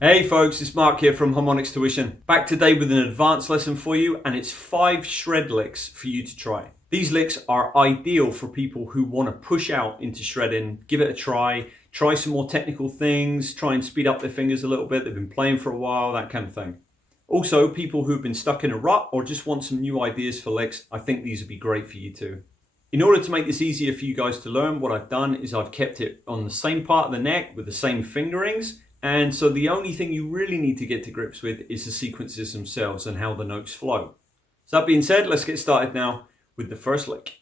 Hey folks, it's Mark here from Harmonix Tuition. Back today with an advanced lesson for you, and it's 5 shred licks for you to try. These licks are ideal for people who want to push out into shredding, give it a try some more technical things, try and speed up their fingers a little bit, they've been playing for a while, that kind of thing. Also, people who've been stuck in a rut or just want some new ideas for licks, I think these would be great for you too. In order to make this easier for you guys to learn, what I've done is I've kept it on the same part of the neck with the same fingerings. And so the only thing you really need to get to grips with is the sequences themselves and how the notes flow. So that being said, let's get started now with the first lick.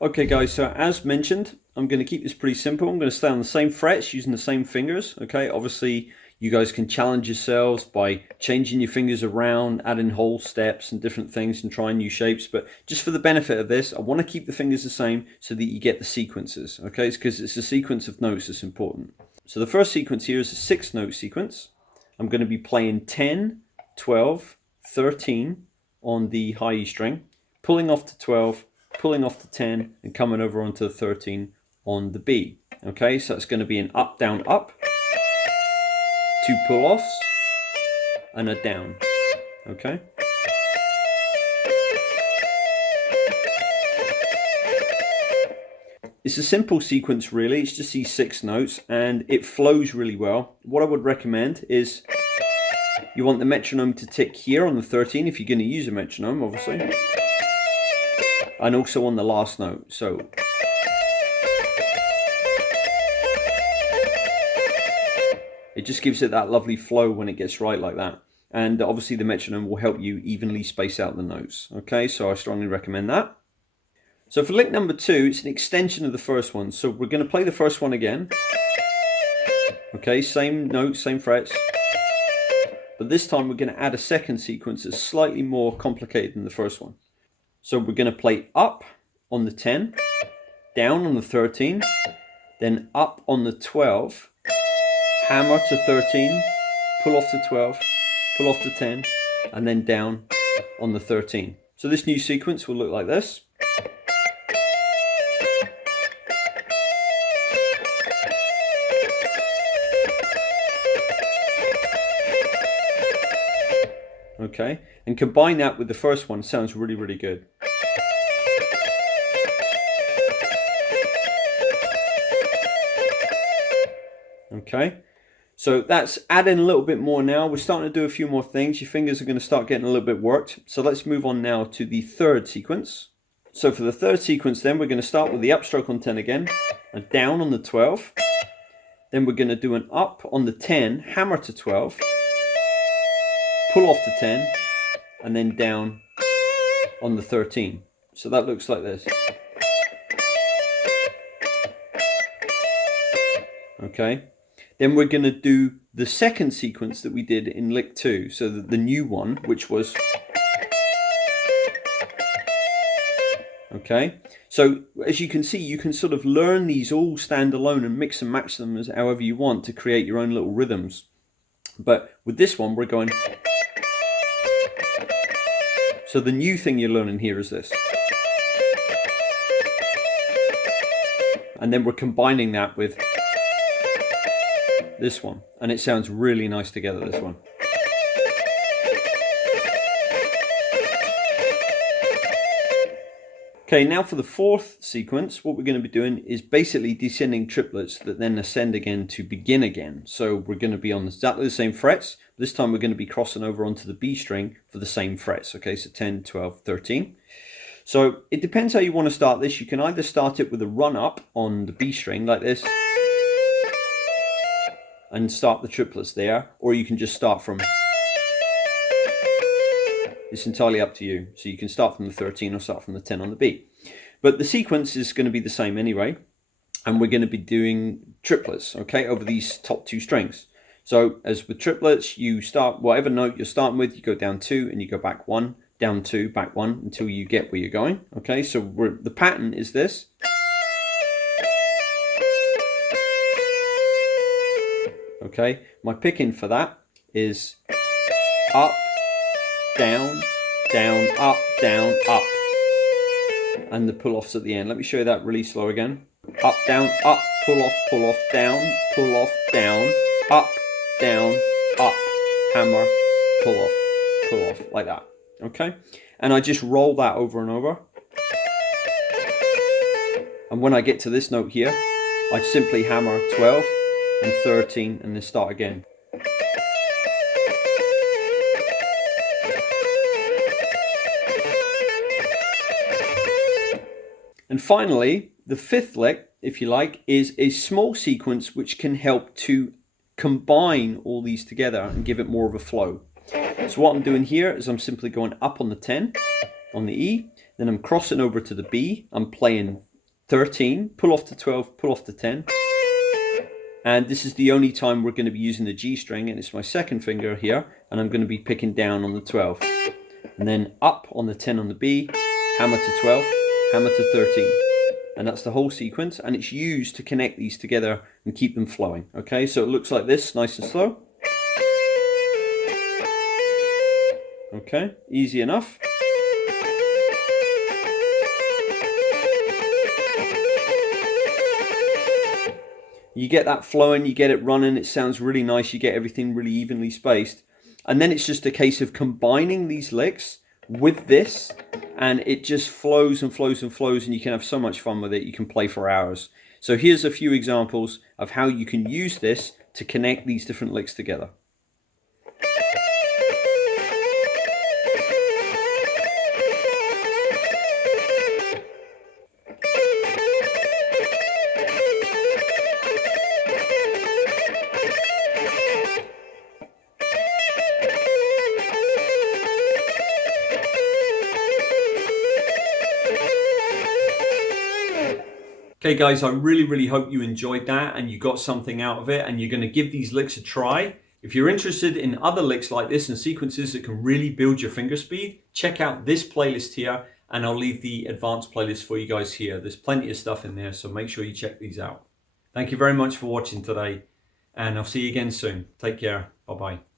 Okay guys, so as mentioned, I'm going to keep this pretty simple. I'm going to stay on the same frets using the same fingers. Okay, obviously you guys can challenge yourselves by changing your fingers around, adding whole steps and different things and trying new shapes. But just for the benefit of this, I want to keep the fingers the same so that you get the sequences. Okay, it's because it's the sequence of notes that's important. So the first sequence here is a 6-note sequence. I'm going to be playing 10, 12, 13 on the high E string, pulling off to 12, pulling off to 10, and coming over onto the 13 on the B. Okay, so it's going to be an up, down, up, 2 pull-offs, and a down. Okay. It's a simple sequence really, it's just these 6 notes and it flows really well. What I would recommend is you want the metronome to tick here on the 13 if you're going to use a metronome obviously. And also on the last note, so. It just gives it that lovely flow when it gets right like that. And obviously the metronome will help you evenly space out the notes. Okay, so I strongly recommend that. So for lick number 2, it's an extension of the first one. So we're going to play the first one again. Okay, same notes, same frets. But this time we're going to add a second sequence that's slightly more complicated than the first one. So we're going to play up on the 10, down on the 13, then up on the 12, hammer to 13, pull off to 12, pull off to 10, and then down on the 13. So this new sequence will look like this. Okay, and combine that with the first one, sounds really, really good. Okay, so that's adding a little bit more now. We're starting to do a few more things. Your fingers are going to start getting a little bit worked. So let's move on now to the third sequence. So for the third sequence then, we're going to start with the upstroke on 10 again, and down on the 12. Then we're going to do an up on the 10, hammer to 12. Pull off to 10 and then down on the 13. So that looks like this. Okay. Then we're going to do the second sequence that we did in lick 2. So the new one, which was. Okay. So as you can see, you can sort of learn these all stand alone and mix and match them as however you want to create your own little rhythms. But with this one, we're going. So the new thing you're learning here is this. And then we're combining that with this one. And it sounds really nice together, this one. Okay, now for the fourth sequence, what we're going to be doing is basically descending triplets that then ascend again to begin again. So we're going to be on exactly the same frets. This time we're going to be crossing over onto the B string for the same frets. Okay, so 10, 12, 13. So it depends how you want to start this. You can either start it with a run up on the B string like this and start the triplets there, or you can just start from. It's entirely up to you. So you can start from the 13 or start from the 10 on the B. But the sequence is going to be the same anyway. And we're going to be doing triplets, okay, over these top 2 strings. So as with triplets, you start whatever note you're starting with, you go down 2 and you go back 1, down 2, back 1 until you get where you're going. Okay, so the pattern is this. Okay, my picking for that is up, down, down, up, and the pull-offs at the end. Let me show you that really slow again. Up, pull off, down, up, down, up, hammer, pull off, like that, okay? And I just roll that over and over. And when I get to this note here, I simply hammer 12 and 13 and then start again. And finally, the fifth lick, if you like, is a small sequence which can help to combine all these together and give it more of a flow. So what I'm doing here is I'm simply going up on the 10, on the E, then I'm crossing over to the B, I'm playing 13, pull off to 12, pull off to 10. And this is the only time we're going to be using the G string, and it's my second finger here, and I'm going to be picking down on the 12. And then up on the 10 on the B, hammer to 12, hammer to 13. And that's the whole sequence, and it's used to connect these together and keep them flowing. Okay, so it looks like this, nice and slow. Okay, easy enough. You get that flowing, you get it running, it sounds really nice, you get everything really evenly spaced. And then it's just a case of combining these licks with this, and it just flows and flows and flows, and you can have so much fun with it. You can play for hours. So here's a few examples of how you can use this to connect these different licks together. Okay guys, I really hope you enjoyed that and you got something out of it, and you're going to give these licks a try. If you're interested in other licks like this and sequences that can really build your finger speed, check out this playlist here, and I'll leave the advanced playlist for you guys here. There's plenty of stuff in there, so make sure you check these out. Thank you very much for watching today, and I'll see you again soon. Take care. Bye-bye.